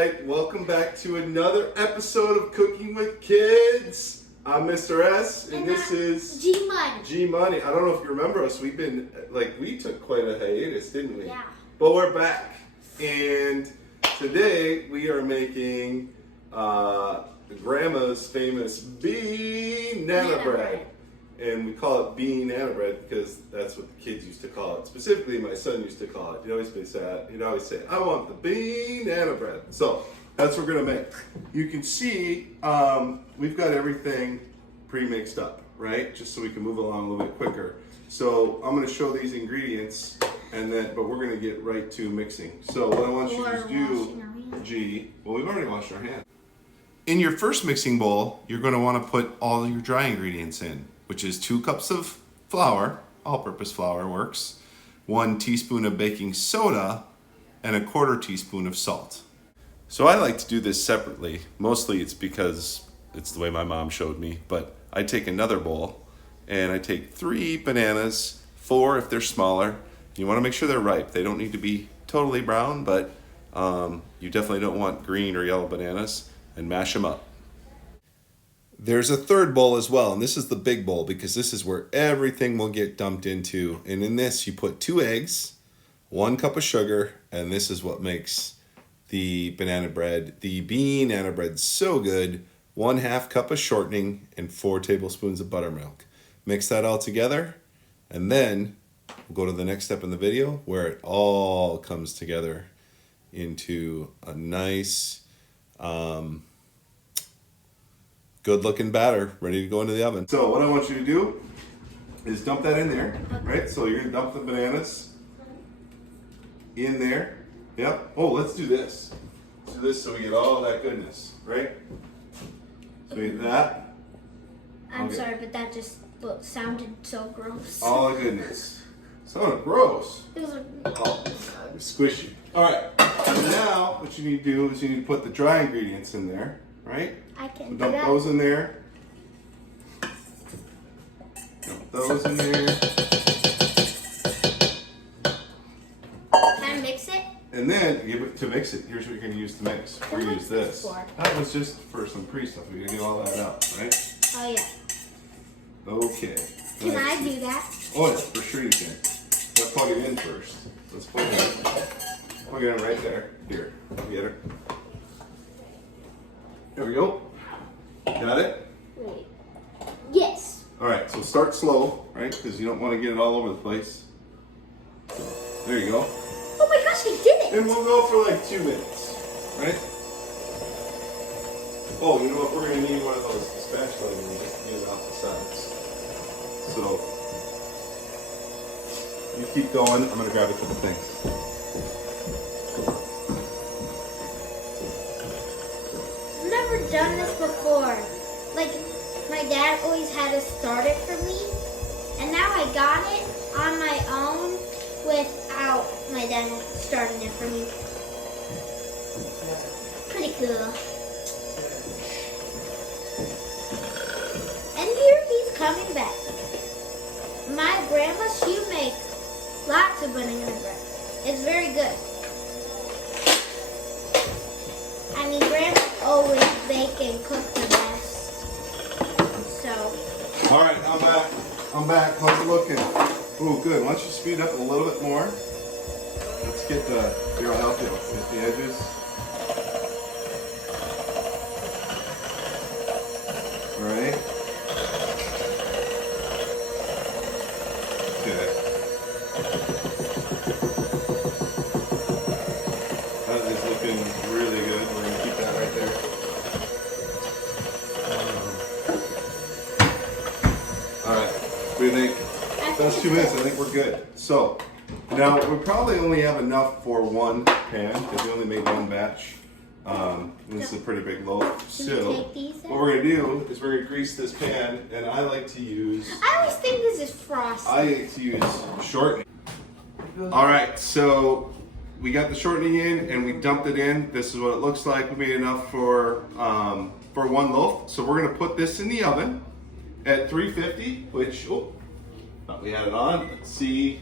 right, welcome back to another episode of Cooking with Kids. I'm Mr. S, and this is G-Money. G-Money. I don't know if you remember us. We took quite a hiatus, didn't we? Yeah. But we're back, and today we are making Grandma's famous Beee-Nana bread. And we call it Beee-Nana bread because that's what the kids used to call it. Specifically, my son used to call it. He'd always say, I want the Beee-Nana bread. So that's what we're gonna make. You can see we've got everything pre-mixed up, right? Just so we can move along a little bit quicker. So I'm gonna show these ingredients, but we're gonna get right to mixing. So what I want you to do, we've already washed our hands. In your first mixing bowl, you're gonna wanna put all your dry ingredients in, which is 2 cups of flour, all-purpose flour works, 1 teaspoon of baking soda, and 1/4 teaspoon of salt. So I like to do this separately. Mostly it's because it's the way my mom showed me, but I take another bowl and I take 3 bananas, 4 if they're smaller. You wanna make sure they're ripe. They don't need to be totally brown, but you definitely don't want green or yellow bananas, and mash them up. There's a third bowl as well, and this is the big bowl because this is where everything will get dumped into. And in this, you put 2 eggs, 1 cup of sugar, and this is what makes the Beee-Nana bread so good. 1/2 cup of shortening and 4 tablespoons of buttermilk. Mix that all together, and then we'll go to the next step in the video where it all comes together into a nice, good looking batter ready to go into the oven. So what I want you to do is dump that in there, right? So you're gonna dump the bananas in there. Yep. Oh, let's do this. Let's do this so we get all that goodness, right? So we get that. I'm sorry, but that just sounded so gross. All the goodness. Sounded gross. It was Squishy. All right. And now what you need to do is you need to put the dry ingredients in there, right? I can Dump those in there. Dump those in there. Can I mix it? And then to mix it, here's what you're going to use to mix. We're going to use this. That was just for some pre-stuff. We're going to get all that out, right? Oh, yeah. Okay. Can I do that? Oh, yeah, for sure you can. Let's plug it in first. Let's plug it in. Plug it in right there. Here, get her. There we go. Got it? Wait. Yes. All right, so start slow, right? Because you don't want to get it all over the place. There you go. Oh my gosh, I did it! And we'll go for like 2 minutes, right? Oh, you know what? We're going to need one of those spatula just to get it off the sides. So, you keep going. I'm going to grab a couple things. I've never done this before. Like, my dad always had to start it for me, and now I got it on my own without my dad starting it for me. Pretty cool. And here he's coming back. My grandma, she makes lots of banana bread. It's very good. I mean, grandma always bake and cook the best. So. All right, I'm back. How's it looking? Ooh, good. Why don't you speed up a little bit more? Let's get here, I'll help you. Get the edges. All right. Okay. That is looking really good. We're going to keep that right there. All right. What do you think? That's 2 minutes. I think we're good. So now we probably only have enough for 1 pan because we only made 1 batch. This is a pretty big loaf. So what we're gonna do is we're gonna grease this pan, and I like to use. I always think this is frosting. I like to use shortening. All right, so we got the shortening in and we dumped it in. This is what it looks like. We made enough for 1 loaf. So we're gonna put this in the oven at 350, which thought we had it on. Let's see.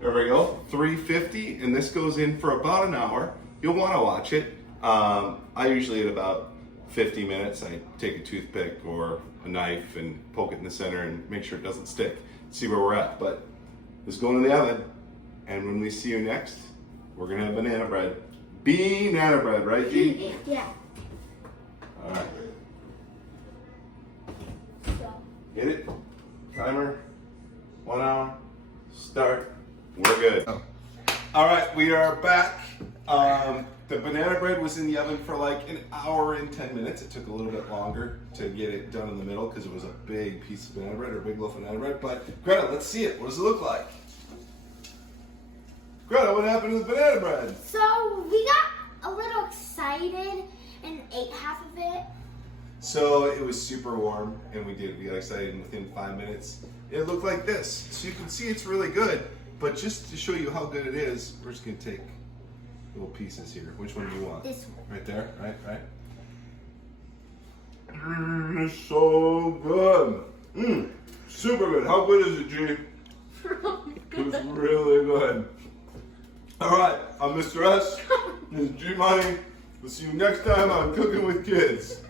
There we go. 350, and this goes in for about an hour. You'll want to watch it. I usually at about 50 minutes, I take a toothpick or a knife and poke it in the center and make sure it doesn't stick. See where we're at. But it's going in the oven. And when we see you next, we're gonna have banana bread. Beee-Nana bread, right, Dee? Yeah. All right. So. Get it? Timer. 1 hour. Start. We're good. Oh. All right, we are back. The banana bread was in the oven for like an hour and 10 minutes. It took a little bit longer to get it done in the middle because it was a big piece of banana bread or a big loaf of banana bread. But Greta, let's see it. What does it look like? Greta, what happened to the banana bread? So we got a little excited and ate half of it. So it was super warm, and we got excited, and within 5 minutes, it looked like this. So you can see it's really good, but just to show you how good it is, we're just gonna take little pieces here. Which one do you want? This one. Right there, right? It's so good. Super good. How good is it, G? It's really good. All right, I'm Mr. S. This is G Money. We'll see you next time on Cooking with Kids.